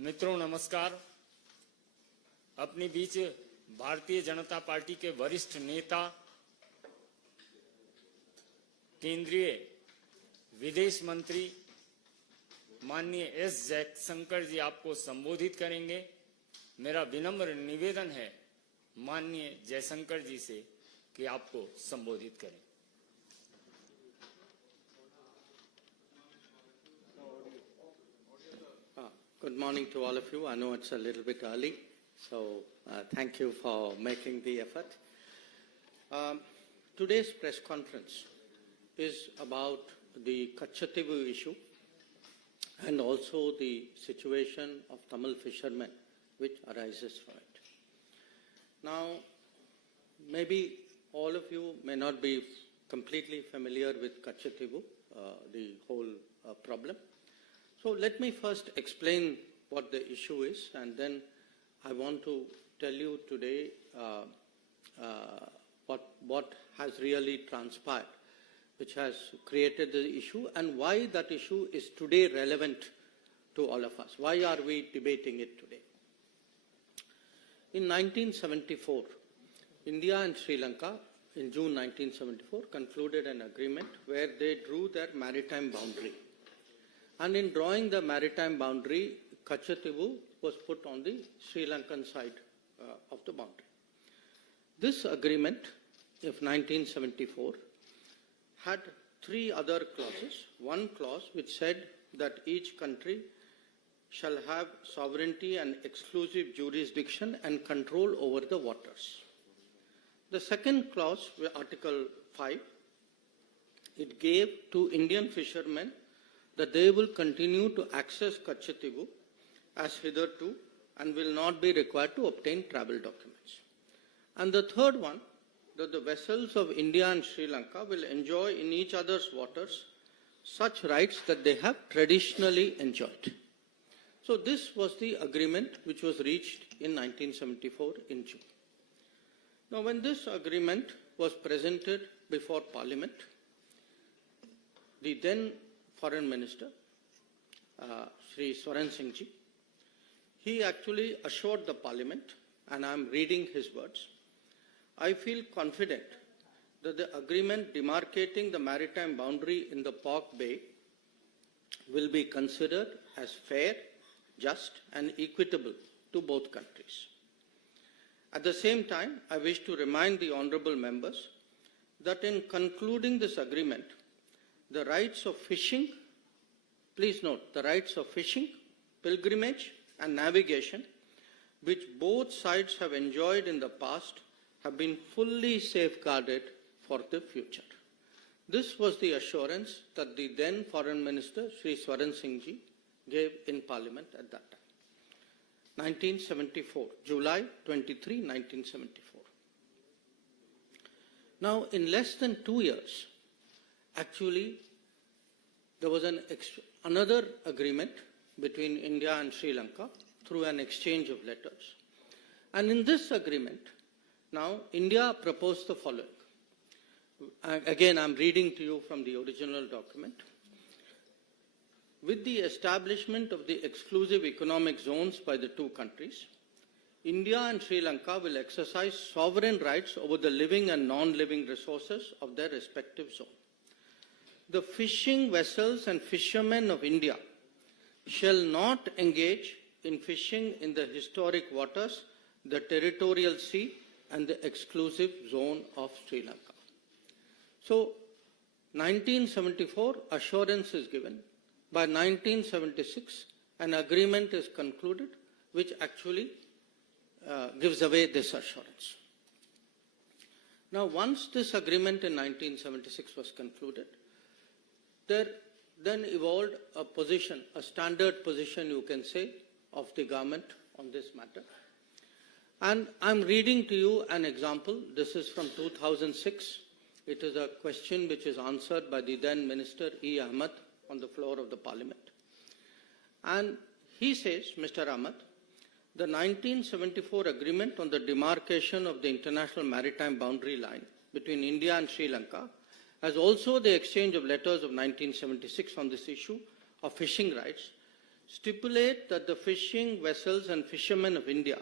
मित्रों नमस्कार। अपने बीच भारतीय जनता पार्टी के वरिष्ठ नेता केंद्रीय विदेश मंत्री माननीय स-Dmkपर जी आपको संबोधित करेंगे। मेरा विनम्र निवेदन है माननीय जयशंकर जी से कि आपको संबोधित करें। Good morning to all of you. I know it's a little bit early, so thank you for making the effort. Today's press conference is about the Katchatheevu issue and also the situation of Tamil fishermen which arises from it. Now, maybe all of you may not be completely familiar with Katchatheevu, the whole problem. So let me first explain what the issue is, and then I want to tell you today what has really transpired, which has created the issue, and why that issue is today relevant to all of us. Why are we debating it today? In 1974, India and Sri Lanka, in June 1974, concluded an agreement where they drew their maritime boundary. And in drawing the maritime boundary, Katchatheevu was put on the Sri Lankan side of the boundary. This agreement of 1974 had three other clauses. One clause which said that each country shall have sovereignty and exclusive jurisdiction and control over the waters. The second clause, Article 5, it gave to Indian fishermen that they will continue to access Katchatheevu as hitherto and will not be required to obtain travel documents. And the third one, that the vessels of India and Sri Lanka will enjoy in each other's waters such rights that they have traditionally enjoyed. So this was the agreement which was reached in 1974 in June. Now when this agreement was presented before Parliament, the then Foreign Minister, Sri Swaran Singh ji, he actually assured the Parliament, and I am reading his words, I feel confident that the agreement demarcating the maritime boundary in the Pork Bay will be considered as fair, just and equitable to both countries. At the same time, I wish to remind the honourable members that in concluding this agreement, the rights of fishing, please note, the rights of fishing, pilgrimage and navigation, which both sides have enjoyed in the past, have been fully safeguarded for the future. This was the assurance that the then Foreign Minister, Sri Swaran Singh ji, gave in Parliament at that time. 1974, July 23, 1974. Now, in less than 2 years, actually, there was another agreement between India and Sri Lanka through an exchange of letters. And in this agreement, now India proposed the following. Again, I'm reading to you from the original document. With the establishment of the exclusive economic zones by the two countries, India and Sri Lanka will exercise sovereign rights over the living and non-living resources of their respective zones. The fishing vessels and fishermen of India shall not engage in fishing in the historic waters, the territorial sea, and the exclusive zone of Sri Lanka. So, 1974, assurance is given. By 1976, an agreement is concluded which actually gives away this assurance. Now, once this agreement in 1976 was concluded, there then evolved a position, a standard position you can say, of the government on this matter. And I'm reading to you an example. This is from 2006. It is a question which is answered by the then Minister E. Ahmed on the floor of the Parliament. And he says, Mr. Ahmed, the 1974 agreement on the demarcation of the international maritime boundary line between India and Sri Lanka, as also the exchange of letters of 1976 on this issue of fishing rights, stipulate that the fishing vessels and fishermen of India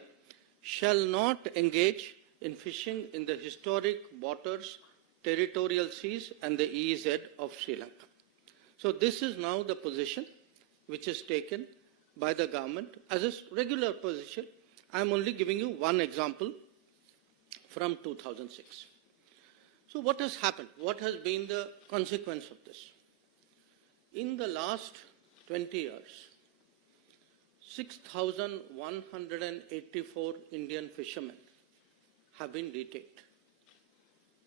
shall not engage in fishing in the historic waters, territorial seas and the EEZ of Sri Lanka. So this is now the position which is taken by the government as a regular position. I am only giving you one example from 2006. So what has happened? What has been the consequence of this? In the last 20 years, 6,184 Indian fishermen have been detained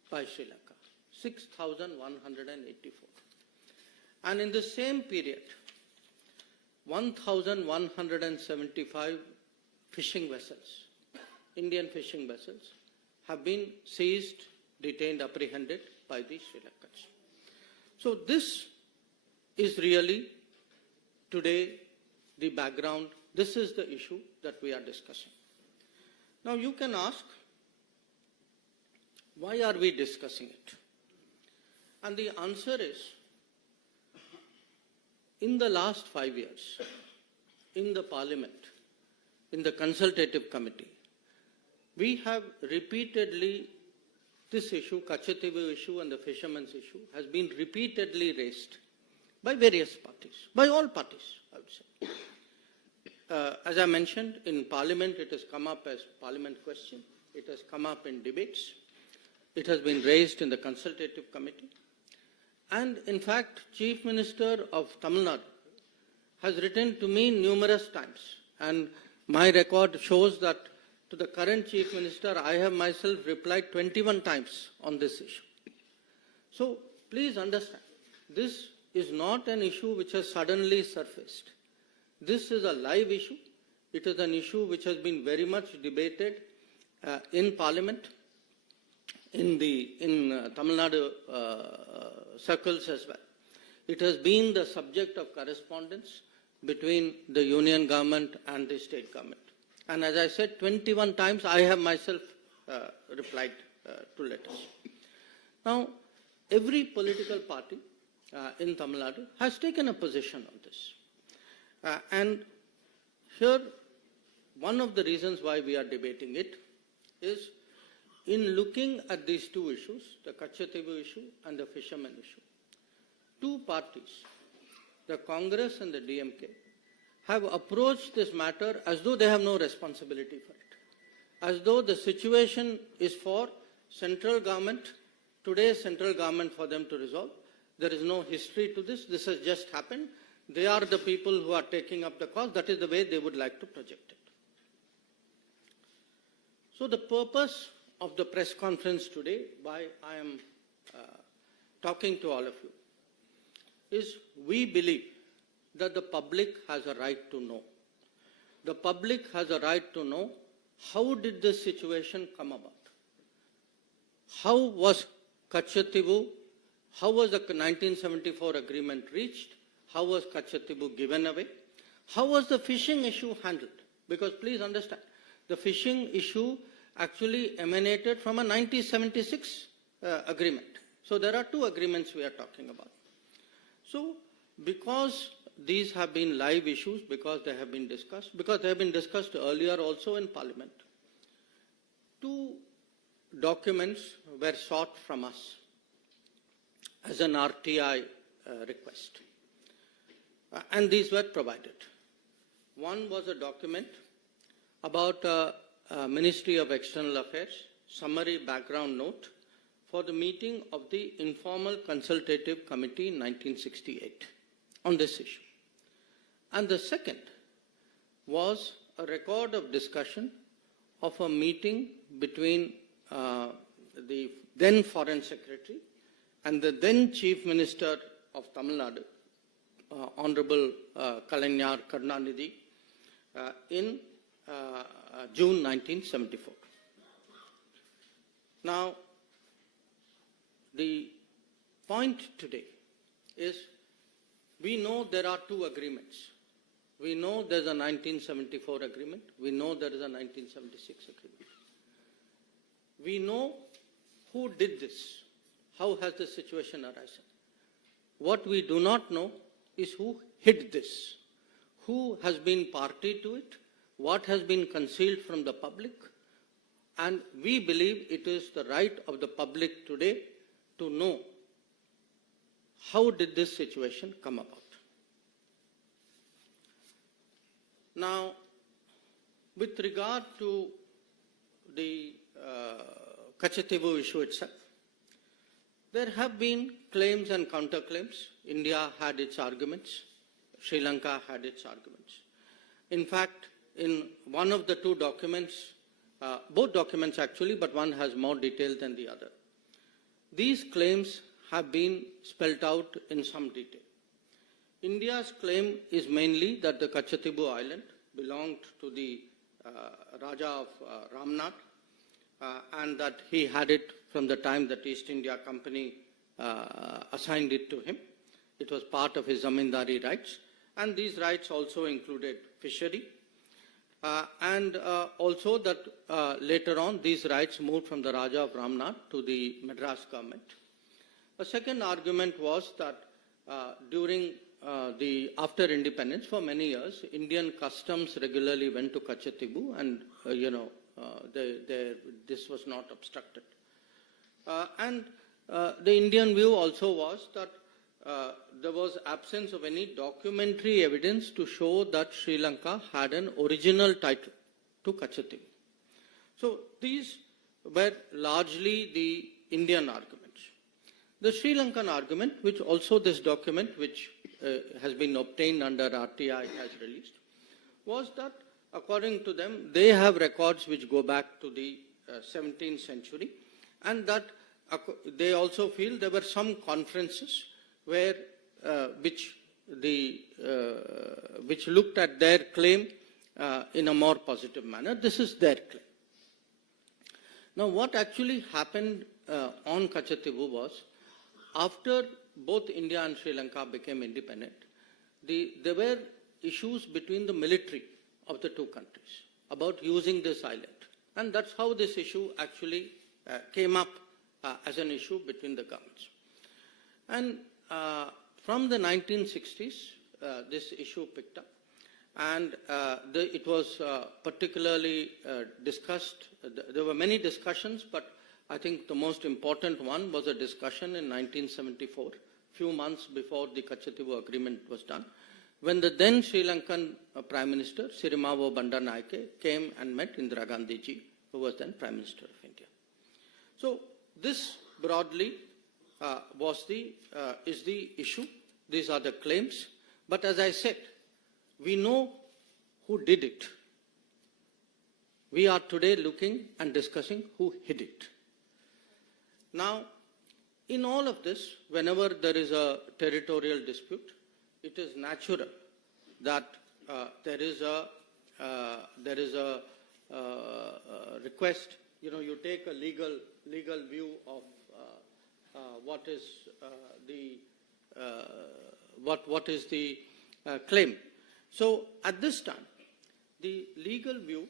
by Sri Lanka. 6,184. And in the same period, 1,175 fishing vessels, Indian fishing vessels, have been seized, detained, apprehended by the Sri Lankans. So this is really today the background. This is the issue that we are discussing. Now you can ask, why are we discussing it? And the answer is, in the last 5 years, in the Parliament, in the Consultative Committee, we have repeatedly, this issue, Katchatheevu issue and the fishermen's issue, has been repeatedly raised by various parties, by all parties, I would say. As I mentioned, in Parliament it has come up as Parliament question, it has come up in debates, it has been raised in the Consultative Committee, and in fact, Chief Minister of Tamil Nadu has written to me numerous times, and my record shows that to the current Chief Minister, I have myself replied 21 times on this issue. So please understand, this is not an issue which has suddenly surfaced. This is a live issue. It is an issue which has been very much debated in Parliament, in Tamil Nadu circles as well. It has been the subject of correspondence between the Union government and the state government. And as I said, 21 times I have myself replied to letters. Now, every political party in Tamil Nadu has taken a position on this. And here, one of the reasons why we are debating it is, in looking at these two issues, the Katchatheevu issue and the fishermen issue, two parties, the Congress and the DMK, have approached this matter as though they have no responsibility for it, as though the situation is for central government, today's central government, for them to resolve. There is no history to this. This has just happened. They are the people who are taking up the cause. That is the way they would like to project it. So the purpose of the press conference today, why I am talking to all of you, is we believe that the public has a right to know. The public has a right to know how did this situation come about. How was Katchatheevu, how was the 1974 agreement reached? How was Katchatheevu given away? How was the fishing issue handled? Because please understand, the fishing issue actually emanated from a 1976 agreement. So there are two agreements we are talking about. So because these have been live issues, because they have been discussed earlier also in Parliament, two documents were sought from us as an RTI request. And these were provided. One was a document about Ministry of External Affairs, summary background note for the meeting of the Informal Consultative Committee in 1968 on this issue. And the second was a record of discussion of a meeting between the then Foreign Secretary and the then Chief Minister of Tamil Nadu, Honorable Kalaignar Karunanidhi, in June 1974. Now, the point today is, we know there are two agreements. We know there's a 1974 agreement. We know there is a 1976 agreement. We know who did this. How has the situation arisen? What we do not know is who hid this, who has been party to it, what has been concealed from the public, and we believe it is the right of the public today to know how did this situation come about. Now, with regard to the Katchatheevu issue itself, there have been claims and counterclaims. India had its arguments. Sri Lanka had its arguments. In fact, in one of the two documents, both documents actually, but one has more detail than the other, these claims have been spelled out in some detail. India's claim is mainly that the Katchatheevu Island belonged to the Raja of Ramnath, and that he had it from the time that East India Company assigned it to him. It was part of his zamindari rights, and these rights also included fishery, and also that later on these rights moved from the Raja of Ramnath to the Madras government. A second argument was that during after independence, for many years, Indian customs regularly went to Katchatheevu, and this was not obstructed. And the Indian view also was that there was absence of any documentary evidence to show that Sri Lanka had an original title to Katchatheevu. So these were largely the Indian arguments. The Sri Lankan argument, which also this document, which has been obtained under RTI, has released, was that according to them, they have records which go back to the 17th century, and that they also feel there were some conferences where which looked at their claim in a more positive manner. This is their claim. Now, what actually happened on Katchatheevu was, after both India and Sri Lanka became independent, there were issues between the military of the two countries about using this island. And that's how this issue actually came up as an issue between the governments. And from the 1960s, this issue picked up. And it was particularly discussed. There were many discussions, but I think the most important one was a discussion in 1974, few months before the Katchatheevu agreement was done, when the then Sri Lankan Prime Minister, Sirimavo Bandaranaike, came and met Indira Gandhi ji, who was then Prime Minister of India. So this broadly is the issue. These are the claims. But as I said, we know who did it. We are today looking and discussing who hid it. Now, in all of this, whenever there is a territorial dispute, it is natural that there is a request. You take a legal view of what is the claim. So at this time, the legal view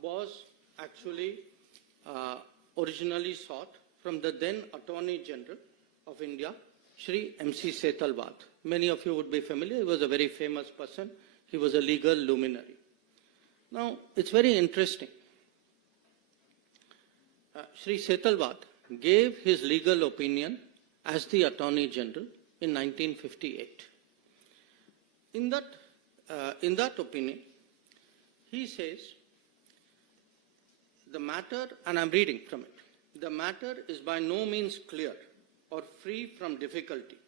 was actually originally sought from the then Attorney General of India, Shri M.C. Setalvad. Many of you would be familiar. He was a very famous person. He was a legal luminary. Now, it's very interesting. Shri Setalvad gave his legal opinion as the Attorney General in 1958. In that opinion, he says, the matter, and I'm reading from it, the matter is by no means clear or free from difficulty,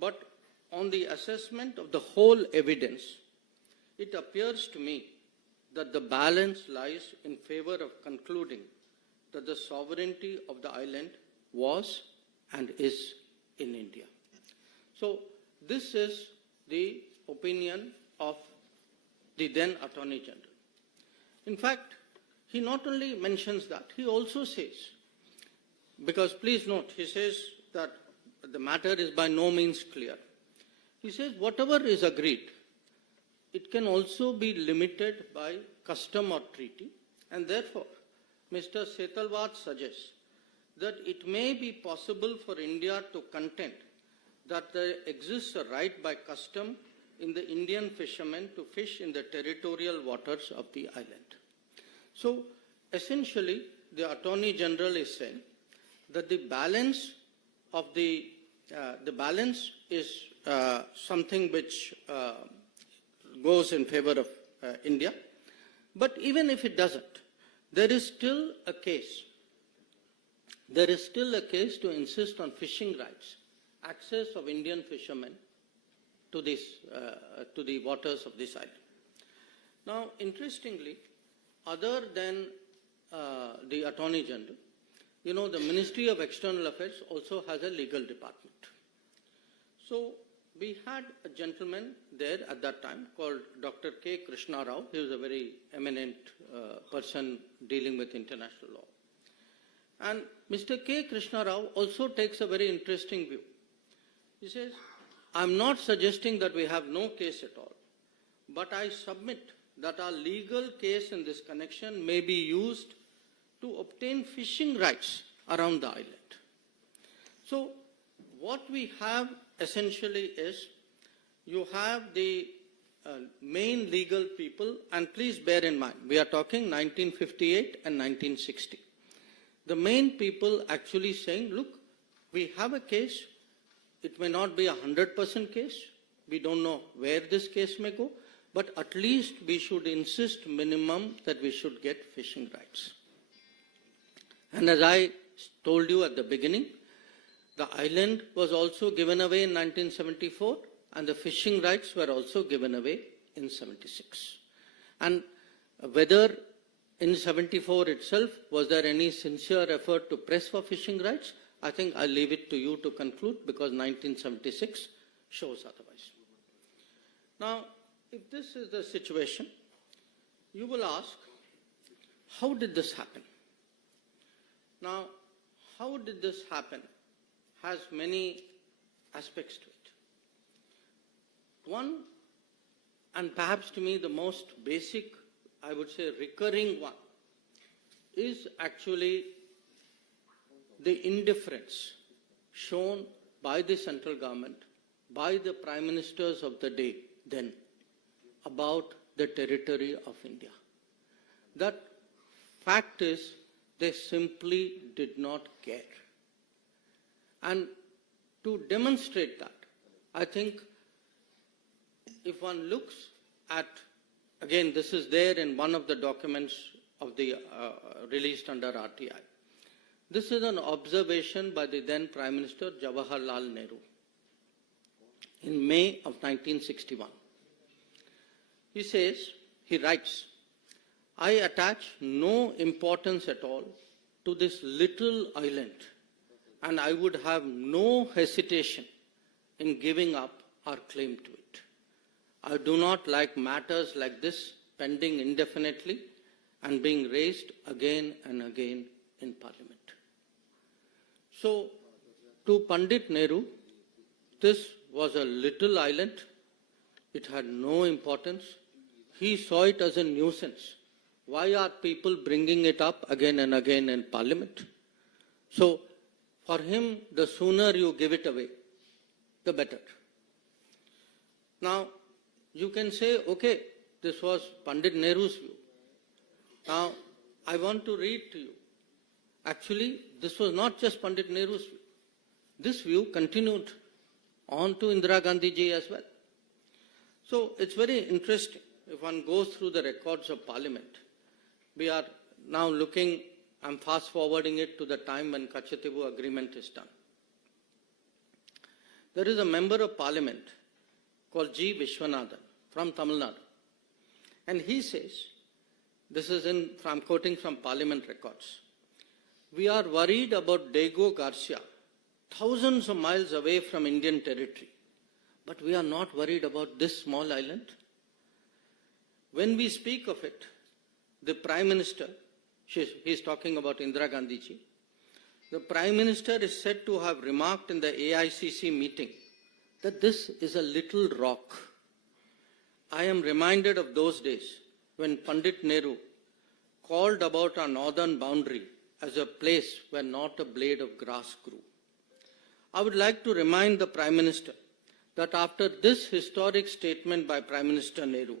but on the assessment of the whole evidence, it appears to me that the balance lies in favor of concluding that the sovereignty of the island was and is in India. So this is the opinion of the then Attorney General. In fact, he not only mentions that, he also says, because please note, he says that the matter is by no means clear. He says whatever is agreed, it can also be limited by custom or treaty, and therefore Mr. Setalvad suggests that it may be possible for India to contend that there exists a right by custom in the Indian fishermen to fish in the territorial waters of the island. So essentially, the Attorney General is saying that the balance of the balance is something which goes in favor of India. But even if it doesn't, there is still a case. There is still a case to insist on fishing rights, access of Indian fishermen to the waters of this island. Now, interestingly, other than the Attorney General, you know, the Ministry of External Affairs also has a legal department. So we had a gentleman there at that time called Dr. K. Krishna Rao. He was a very eminent person dealing with international law. And Mr. K. Krishna Rao also takes a very interesting view. He says, I'm not suggesting that we have no case at all, but I submit that our legal case in this connection may be used to obtain fishing rights around the island. So what we have essentially is, you have the main legal people, and please bear in mind, we are talking 1958 and 1960. The main people actually saying, look, we have a case, it may not be a 100% case, we don't know where this case may go, but at least we should insist minimum that we should get fishing rights. And as I told you at the beginning, the island was also given away in 1974, and the fishing rights were also given away in 76. And whether in 74 itself, was there any sincere effort to press for fishing rights? I think I'll leave it to you to conclude, because 1976 shows otherwise. Now, if this is the situation, you will ask, how did this happen? Now, how did this happen has many aspects to it. One, and perhaps to me the most basic, I would say recurring one, is actually the indifference shown by the central government, by the prime ministers of the day then, about the territory of India. That fact is, they simply did not care. And to demonstrate that, I think if one looks at, again, this is there in one of the documents of the released under RTI. This is an observation by the then Prime Minister Jawaharlal Nehru in May of 1961. He says, he writes, I attach no importance at all to this little island, and I would have no hesitation in giving up our claim to it. I do not like matters like this pending indefinitely and being raised again and again in Parliament. So, to Pandit Nehru, this was a little island. It had no importance. He saw it as a nuisance. Why are people bringing it up again and again in Parliament? So, for him, the sooner you give it away, the better. Now, you can say, okay, this was Pandit Nehru's view. Now, I want to read to you. Actually, this was not just Pandit Nehru's view. This view continued on to Indira Gandhi ji as well. So, it's very interesting if one goes through the records of Parliament. We are now looking, I'm fast forwarding it to the time when Katchatheevu agreement is done. There is a member of Parliament called G. Vishwanathan from Tamil Nadu. And he says, this is I'm quoting from Parliament records, we are worried about Diego Garcia, thousands of miles away from Indian territory, but we are not worried about this small island. When we speak of it, the Prime Minister, he's talking about Indira Gandhi ji, the Prime Minister is said to have remarked in the AICC meeting that this is a little rock. I am reminded of those days when Pandit Nehru called about our northern boundary as a place where not a blade of grass grew. I would like to remind the Prime Minister that after this historic statement by Prime Minister Nehru,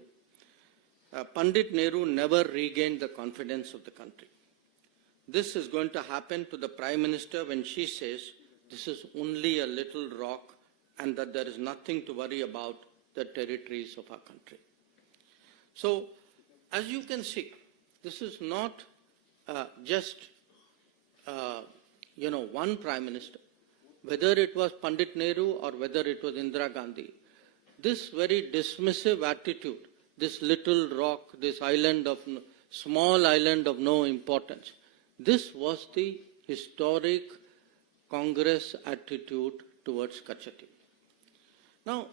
Pandit Nehru never regained the confidence of the country. This is going to happen to the Prime Minister when she says this is only a little rock and that there is nothing to worry about the territories of our country. So, as you can see, this is not just one Prime Minister. Whether it was Pandit Nehru or whether it was Indira Gandhi, this very dismissive attitude, this little rock, this small island of no importance, this was the historic Congress attitude towards Katchatheevu. Now,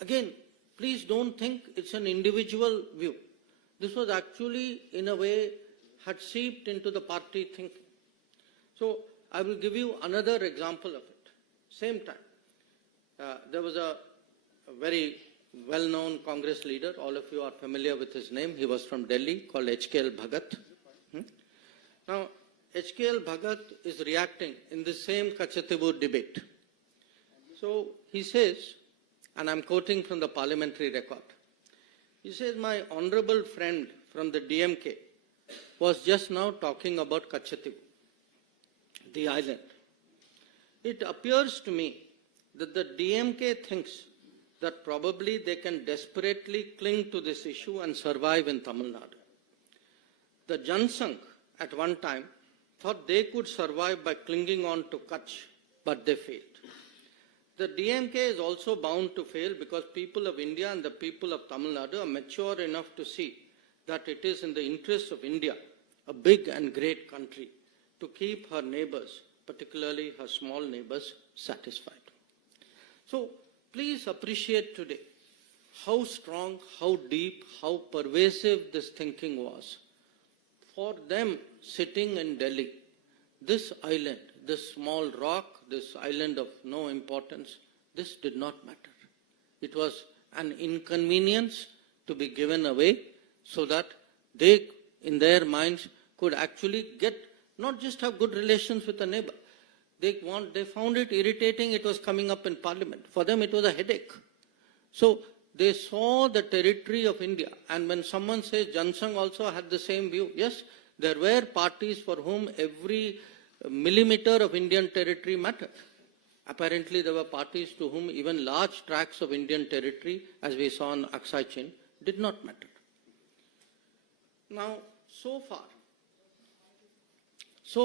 again, please don't think it's an individual view. This was actually, in a way, had seeped into the party thinking. So, I will give you another example of it. Same time, there was a very well-known Congress leader, all of you are familiar with his name, he was from Delhi, called HKL Bhagat. Now, HKL Bhagat is reacting in the same Katchatheevu debate. So, he says, and I'm quoting from the parliamentary record, he says, my honorable friend from the DMK was just now talking about Katchatheevu, the island. It appears to me that the DMK thinks that probably they can desperately cling to this issue and survive in Tamil Nadu. The Jansangh at one time thought they could survive by clinging on to Kutch, but they failed. The DMK is also bound to fail because people of India and the people of Tamil Nadu are mature enough to see that it is in the interests of India, a big and great country, to keep her neighbors, particularly her small neighbors, satisfied. So please appreciate today how strong, how deep, how pervasive this thinking was. For them sitting in Delhi, this island, this small rock, this island of no importance, this did not matter. It was an inconvenience to be given away so that they, in their minds, could actually not just have good relations with a neighbor. They found it irritating, it was coming up in parliament. For them, it was a headache. So, they saw the territory of India. And when someone says Jansangh also had the same view, yes, there were parties for whom every millimeter of Indian territory mattered. Apparently, there were parties to whom even large tracts of Indian territory, as we saw in Aksai Chin, did not matter. Now, so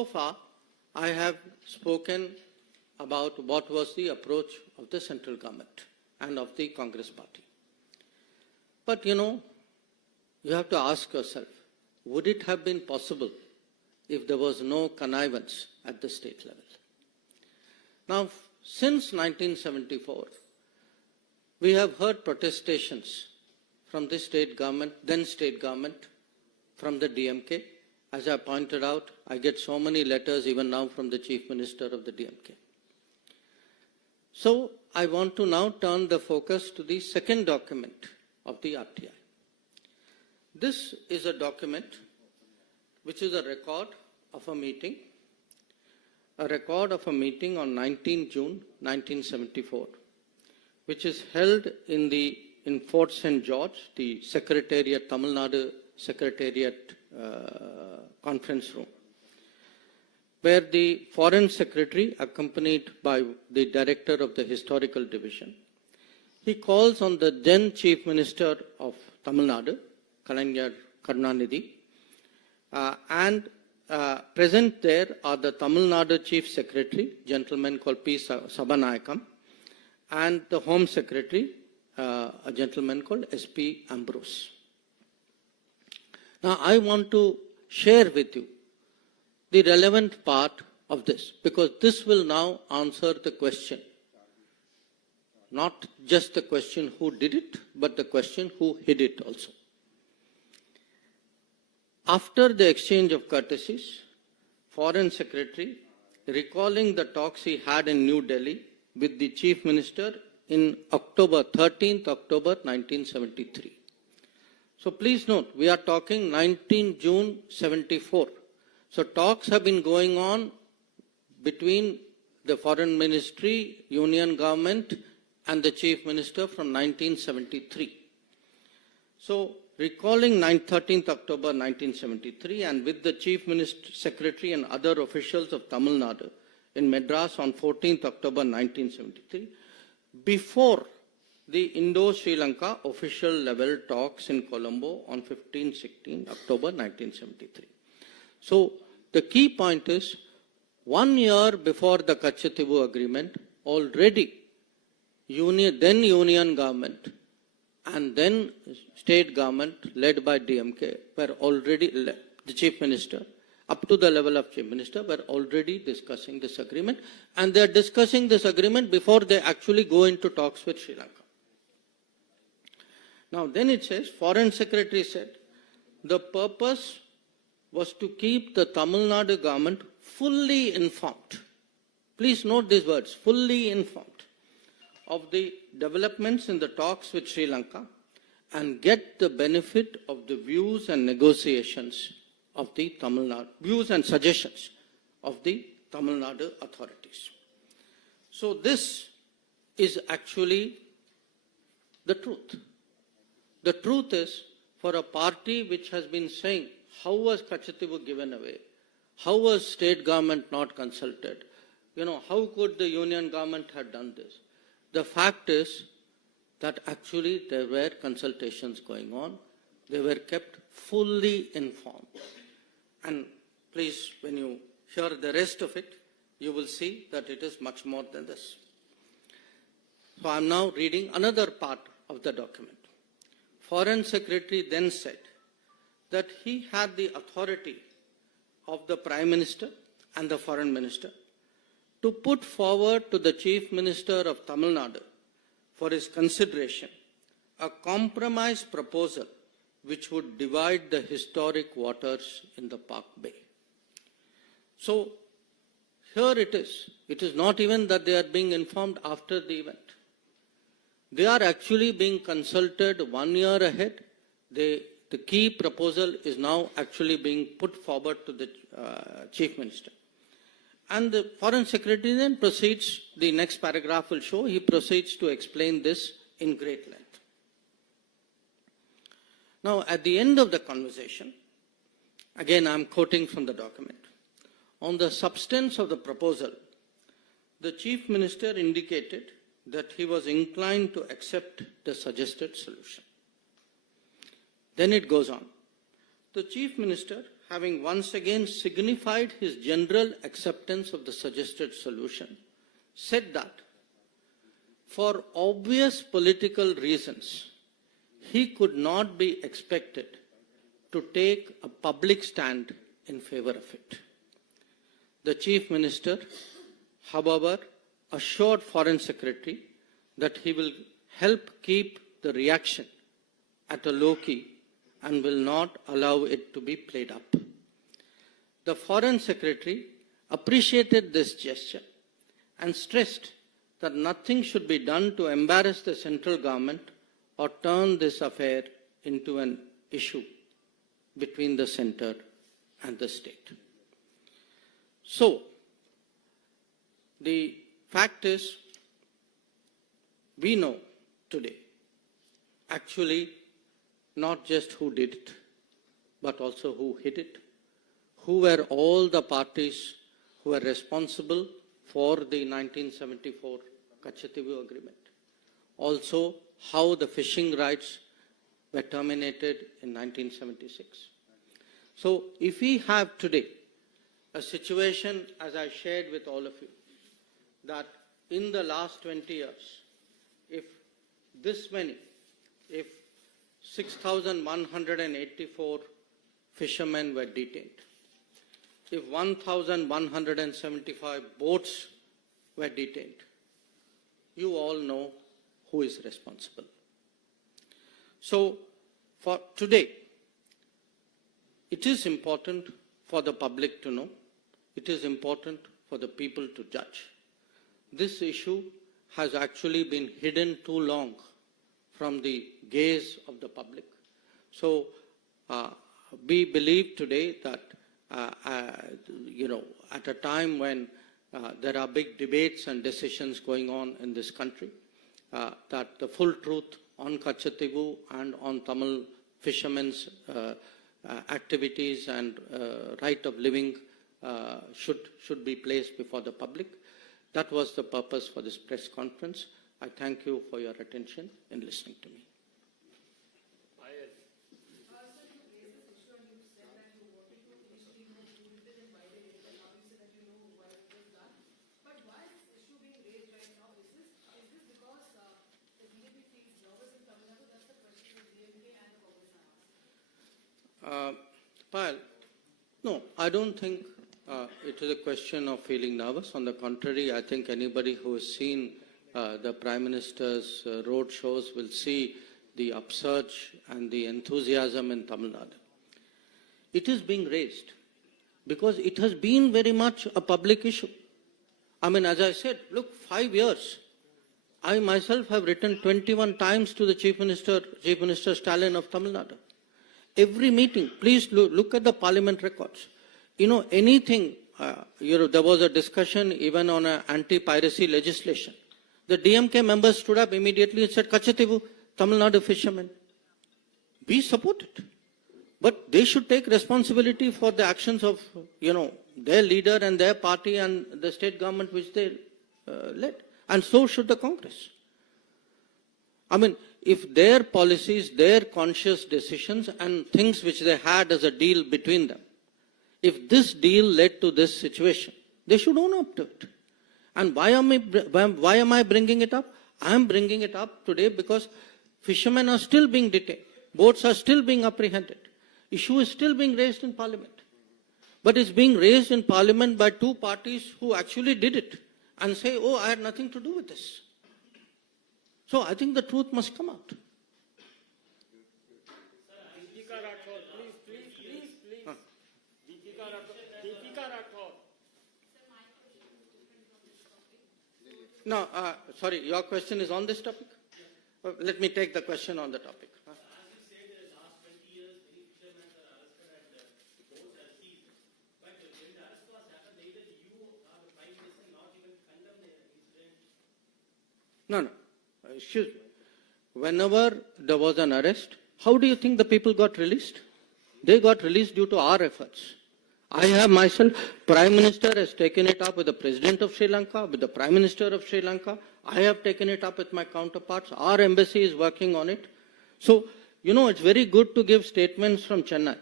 far, I have spoken about what was the approach of the central government and of the Congress party. But you have to ask yourself, would it have been possible if there was no connivance at the state level? Now, since 1974, we have heard protestations from the state government, then state government, from the DMK. As I pointed out, I get so many letters even now from the Chief Minister of the DMK. So, I want to now turn the focus to the second document of the RTI. This is a document which is a record of a meeting on 19 June 1974, which is held in Fort St. George, the Secretariat, Tamil Nadu Secretariat conference room, where the Foreign Secretary, accompanied by the Director of the Historical Division, he calls on the then Chief Minister of Tamil Nadu, Kalaignar Karunanidhi, and present there are the Tamil Nadu Chief Secretary, gentleman called P. Sabanayakam, and the Home Secretary, a gentleman called S.P. Ambrose. Now, I want to share with you the relevant part of this, because this will now answer the question. Not just the question who did it, but the question who hid it also. After the exchange of courtesies, Foreign Secretary, recalling the talks he had in New Delhi with the Chief Minister in 13th October 1973. So please note, we are talking 19 June 74. So talks have been going on between the Foreign Ministry, Union Government, and the Chief Minister from 1973. So, recalling 13th October 1973 and with the Chief Minister, Secretary and other officials of Tamil Nadu in Madras on 14th October 1973, before the Indo-Sri Lanka official level talks in Colombo on 15-16 October 1973. So, the key point is, 1 year before the Katchatheevu agreement, already then Union government and then state government led by DMK were already, the Chief Minister, up to the level of Chief Minister, were already discussing this agreement, and they are discussing this agreement before they actually go into talks with Sri Lanka. Now then it says, Foreign Secretary said, the purpose was to keep the Tamil Nadu government fully informed. Please note these words, fully informed of the developments in the talks with Sri Lanka and get the benefit of the views and negotiations of the Tamil Nadu, views and suggestions of the Tamil Nadu authorities. So this is actually the truth. The truth is, for a party which has been saying, how was Katchatheevu given away? How was state government not consulted? How could the union government have done this? The fact is that actually there were consultations going on. They were kept fully informed. And please, when you hear the rest of it, you will see that it is much more than this. So I am now reading another part of the document. Foreign Secretary then said that he had the authority of the Prime Minister and the Foreign Minister to put forward to the Chief Minister of Tamil Nadu for his consideration a compromise proposal which would divide the historic waters in the Park Bay. So here it is. It is not even that they are being informed after the event. They are actually being consulted 1 year ahead. The key proposal is now actually being put forward to the Chief Minister. And the Foreign Secretary then proceeds, the next paragraph will show, he proceeds to explain this in great length. Now, at the end of the conversation, again I am quoting from the document, on the substance of the proposal, the Chief Minister indicated that he was inclined to accept the suggested solution. Then it goes on. The Chief Minister, having once again signified his general acceptance of the suggested solution, said that for obvious political reasons, he could not be expected to take a public stand in favor of it. The Chief Minister, however, assured Foreign Secretary that he will help keep the reaction at a low key and will not allow it to be played up. The Foreign Secretary appreciated this gesture and stressed that nothing should be done to embarrass the central government or turn this affair into an issue between the center and the state. So, the fact is, we know today actually not just who did it, but also who hid it, who were all the parties who were responsible for the 1974 Katchatheevu agreement. Also, how the fishing rights were terminated in 1976. So, if we have today a situation, as I shared with all of you, that in the last 20 years, if this many, if 6,184 fishermen were detained, if 1,175 boats were detained, you all know who is responsible. So, for today, it is important for the public to know, it is important for the people to judge. This issue has actually been hidden too long from the gaze of the public. So, we believe today that, at a time when there are big debates and decisions going on in this country, that the full truth on Katchatheevu and on Tamil fishermen's activities and right of living should be placed before the public. That was the purpose for this press conference. I thank you for your attention in listening to me. Payal, no, I don't think it is a question of feeling nervous. On the contrary, I think anybody who has seen the Prime Minister's road shows will see the upsurge and the enthusiasm in Tamil Nadu. It is being raised because it has been very much a public issue. I mean, as I said, look, 5 years. I myself have written 21 times to the Chief Minister Stalin of Tamil Nadu. Every meeting, please look at the parliament records. You know, anything, there was a discussion even on anti-piracy legislation. The DMK members stood up immediately and said, Katchatheevu, Tamil Nadu fishermen. We support it. But they should take responsibility for the actions of, their leader and their party and the state government which they led. And so should the Congress. I mean, if their policies, their conscious decisions and things which they had as a deal between them, if this deal led to this situation, they should own up to it. And why am I bringing it up? I am bringing it up today because fishermen are still being detained. Boats are still being apprehended. Issue is still being raised in Parliament. But it's being raised in Parliament by two parties who actually did it and say, oh, I had nothing to do with this. So I think the truth must come out. Deepika Rathod, please. Deepika Rathod. No, sorry, your question is on this topic? Let me take the question on the topic. No. Excuse me. Whenever there was an arrest, how do you think the people got released? They got released due to our efforts. I have myself, Prime Minister has taken it up with the President of Sri Lanka, with the Prime Minister of Sri Lanka. I have taken it up with my counterparts. Our embassy is working on it. So, it's very good to give statements from Chennai.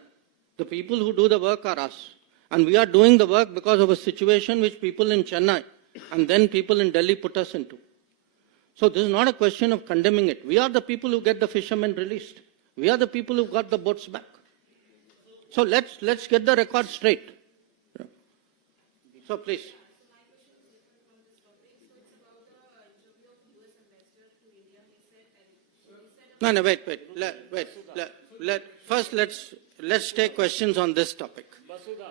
The people who do the work are us. And we are doing the work because of a situation which people in Chennai and then people in Delhi put us into. So this is not a question of condemning it. We are the people who get the fishermen released. We are the people who got the boats back. So let's get the record straight. So please. No, wait. First, let's take questions on this topic. Basudha.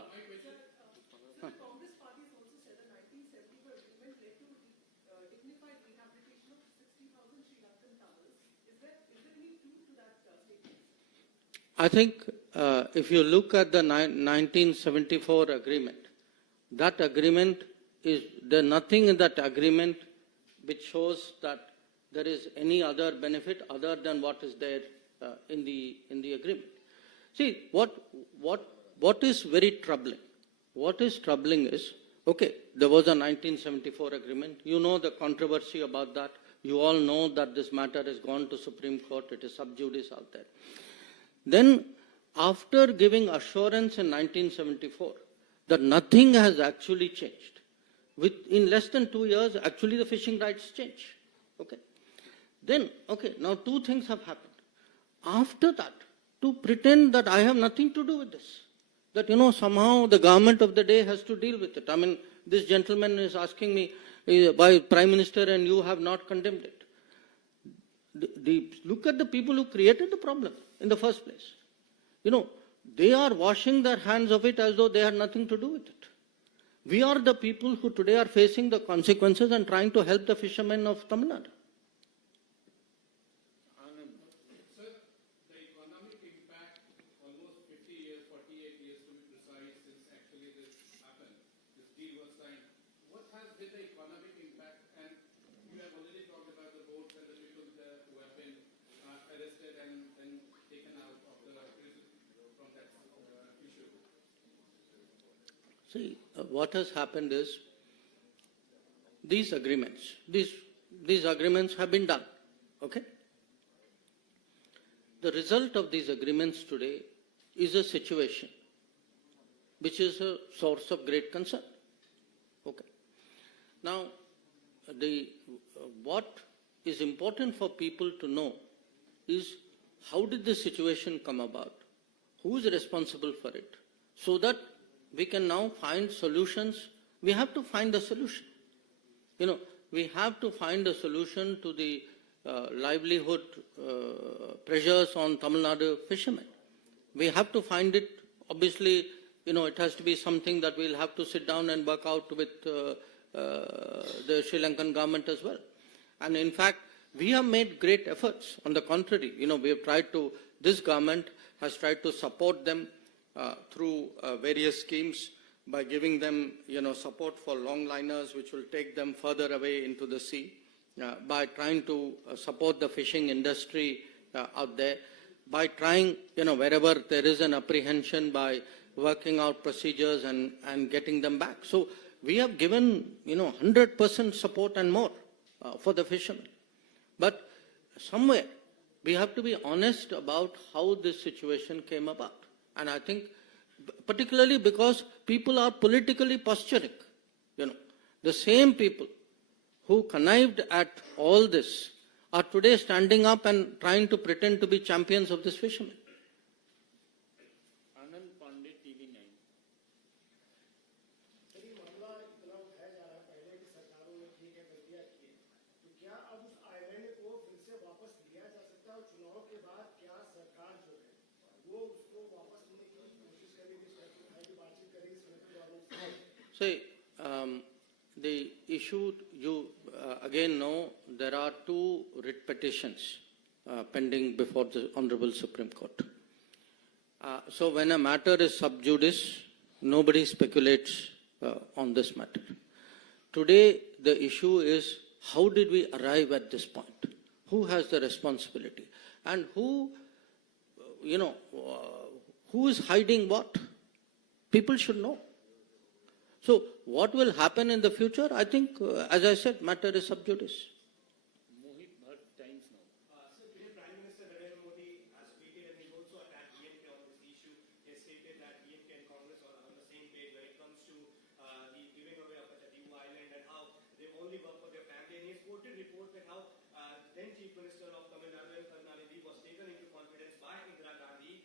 I think if you look at the 1974 agreement, that agreement there's nothing in that agreement which shows that there is any other benefit other than what is there in the agreement. See, what is very troubling? What is troubling is, okay, there was a 1974 agreement. You know the controversy about that. You all know that this matter has gone to Supreme Court. It is sub judice out there. Then, after giving assurance in 1974 that nothing has actually changed, in less than 2 years, actually the fishing rights change. Okay. Then, now two things have happened. After that, to pretend that I have nothing to do with this, that somehow the government of the day has to deal with it. I mean, this gentleman is asking me by Prime Minister and you have not condemned it. Look at the people who created the problem in the first place. They are washing their hands of it as though they had nothing to do with it. We are the people who today are facing the consequences and trying to help the fishermen of Tamil Nadu. Sir, the economic impact, almost 50 years, 48 years to be precise, since actually this happened, this deal was signed. What has been the economic impact? And you have already talked about the boats and the See, what has happened is these agreements have been done, okay? The result of these agreements today is a situation which is a source of great concern, okay? Now, what is important for people to know is how did this situation come about? Who is responsible for it? So that we can now find solutions. We have to find a solution. We have to find a solution to the livelihood pressures on Tamil Nadu fishermen. We have to find it. Obviously, it has to be something that we'll have to sit down and work out with the Sri Lankan government as well. And in fact, we have made great efforts. On the contrary, we have tried to, this government has tried to support them through various schemes by giving them, support for longliners, which will take them further away into the sea, by trying to support the fishing industry out there, by trying, wherever there is an apprehension, by working out procedures and getting them back. So we have given, 100% support and more for the fishermen. But somewhere we have to be honest about how this situation came about. And I think particularly because people are politically posturing. The same people who connived at all this are today standing up and trying to pretend to be champions of this fishermen. See, the issue, you again know, there are two writ petitions pending before the Honorable Supreme Court. So when a matter is sub judice, nobody speculates on this matter. Today, the issue is how did we arrive at this point? Who has the responsibility? And who is hiding what? People should know. So what will happen in the future? I think, as I said, matter is sub judice. Sir, today Prime Minister Narendra Modi has tweeted and he also attacked DMK on this issue. He has stated that DMK and Congress are on the same page when it comes to the giving away of Katchatheevu Island and how they only work for their family. And he has quoted reports that how then Chief Minister of Tamil Nadu Karnataka was taken into confidence by Indira Gandhi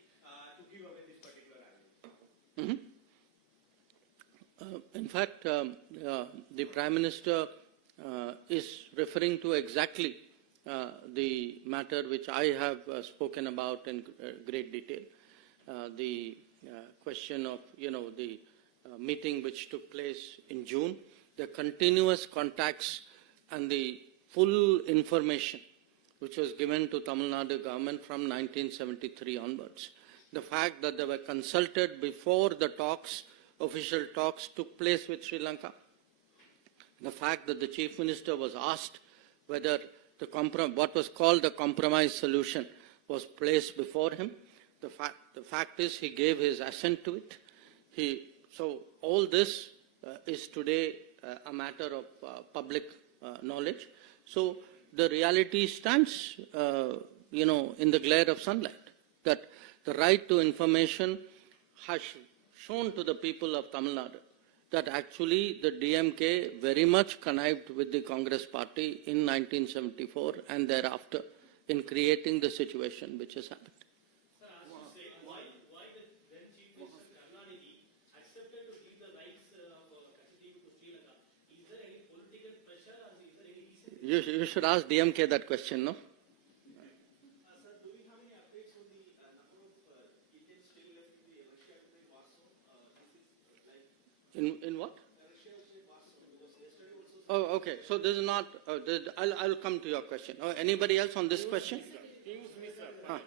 to give away this particular island. Mm-hmm. In fact, the Prime Minister is referring to exactly the matter which I have spoken about in great detail. The question of, the meeting which took place in June, the continuous contacts and the full information which was given to Tamil Nadu government from 1973 onwards. The fact that they were consulted before the talks, official talks took place with Sri Lanka. The fact that the Chief Minister was asked whether what was called the compromise solution was placed before him. The fact is he gave his assent to it. So all this is today a matter of public knowledge. So the reality stands, in the glare of sunlight, that the right to information has shown to the people of Tamil Nadu that actually the DMK very much connived with the Congress party in 1974 and thereafter in creating the situation which has happened. Sir, I was to say, why the then Chief Minister Karnataka accepted to give the rights of Katchatheevu to Sri Lanka? Is there any political pressure or is there any reason? You should ask DMK that question, no? Sir, do we have any updates on the number of Indians still left in the Russia today, Warsaw? In what? Oh, okay. So this is not. I'll come to your question. Anybody else on this question? Huh.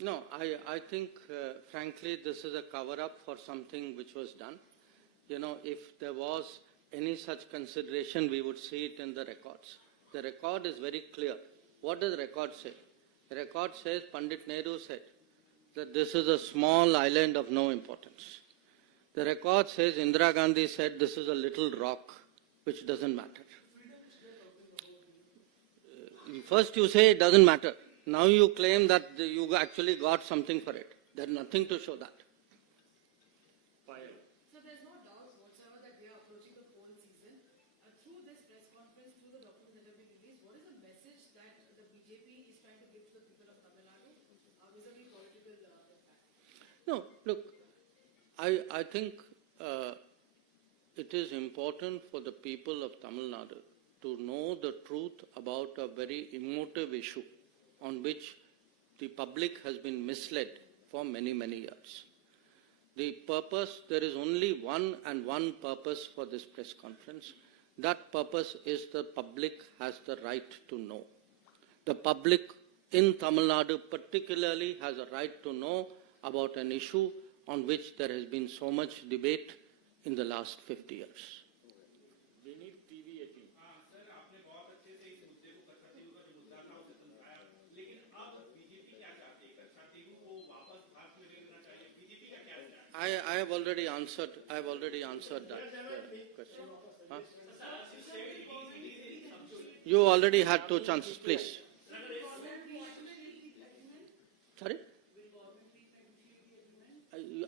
No, I think, frankly, this is a cover-up for something which was done. You know, if there was any such consideration, we would see it in the records. The record is very clear. What does the record say? The record says, Pandit Nehru said that this is a small island of no importance. The record says Indira Gandhi said this is a little rock which doesn't matter. First you say it doesn't matter. Now you claim that you actually got something for it. There's nothing to show that. So there's no doubt whatsoever that we are approaching the poll season. Through this press conference, through the documents that have been released, what is the message that the BJP is trying to give to the people of Tamil Nadu vis-a-vis political impact? No, look, I think it is important for the people of Tamil Nadu to know the truth about a very emotive issue on which the public has been misled for many, many years. The purpose, there is only one purpose for this press conference. That purpose is the public has the right to know. The public in Tamil Nadu particularly has a right to know about an issue on which there has been so much debate in the last 50 years. We need TV 18. Sir आपने बहुत अच्छे से इस मुद्दे को कच्छातीवु का जो मुद्दा था उसे समझाया, लेकिन अब बीजेपी क्या चाहती है? कच्छातीवु को वापस भारत में ले लेना चाहिए। बीजेपी का क्या विचार है? I have already answered that question. Huh? You already had two chances, please. Sorry?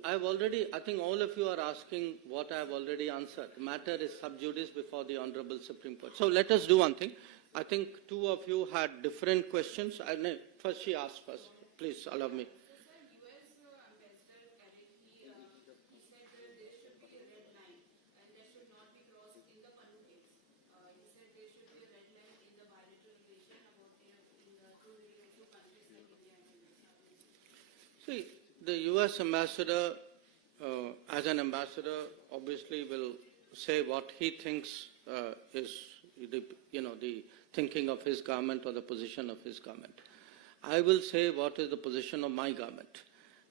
I think all of you are asking what I have already answered. The matter is sub judice before the Honorable Supreme Court. So let us do one thing. I think two of you had different questions. First she asked first. Please allow me. See, the U.S. ambassador, as an ambassador, obviously will say what he thinks is the thinking of his government or the position of his government. I will say what is the position of my government.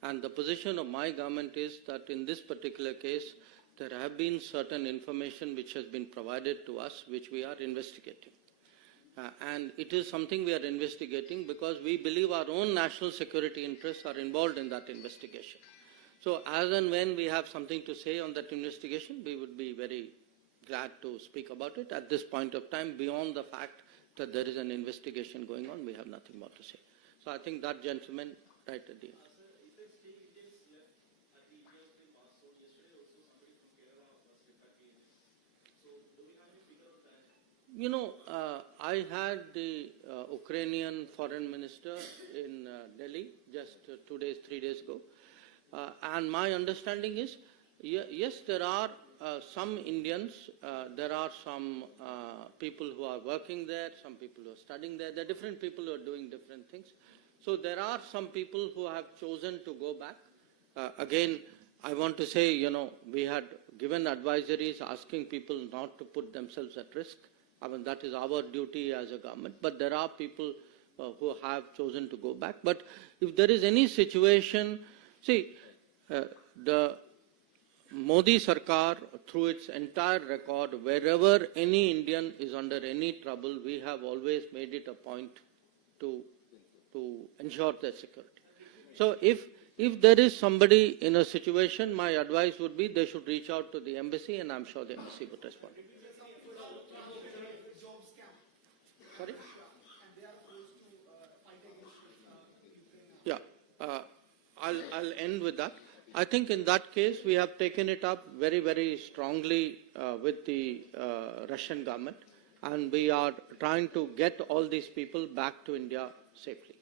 And the position of my government is that in this particular case, there have been certain information which has been provided to us, which we are investigating. And it is something we are investigating because we believe our own national security interests are involved in that investigation. So as and when we have something to say on that investigation, we would be very glad to speak about it. At this point of time, beyond the fact that there is an investigation going on, we have nothing more to say. So I think that gentleman right at the end. You know, I had the Ukrainian foreign minister in Delhi just 3 days ago. And my understanding is, yes, there are some Indians, there are some people who are working there, some people who are studying there. There are different people who are doing different things. So there are some people who have chosen to go back. Again, I want to say, you know, we had given advisories asking people not to put themselves at risk. I mean, that is our duty as a government. But there are people who have chosen to go back. But if there is any situation, see, the Modi Sarkar, through its entire record, wherever any Indian is under any trouble, we have always made it a point to ensure their security. So if there is somebody in a situation, my advice would be they should reach out to the embassy, and I'm sure the embassy would respond. Sorry? Yeah, I'll end with that. I think in that case, we have taken it up very, very strongly with the Russian government, and we are trying to get all these people back to India safely.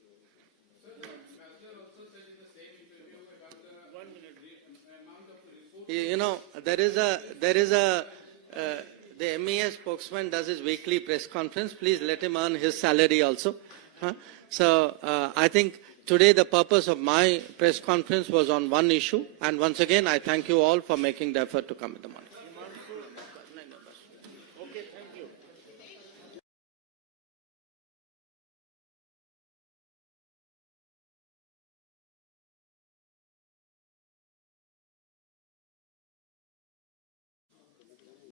You know, the MES spokesman does his weekly press conference. Please let him earn his salary also. So I think today the purpose of my press conference was on one issue. And once again, I thank you all for making the effort to come in the morning.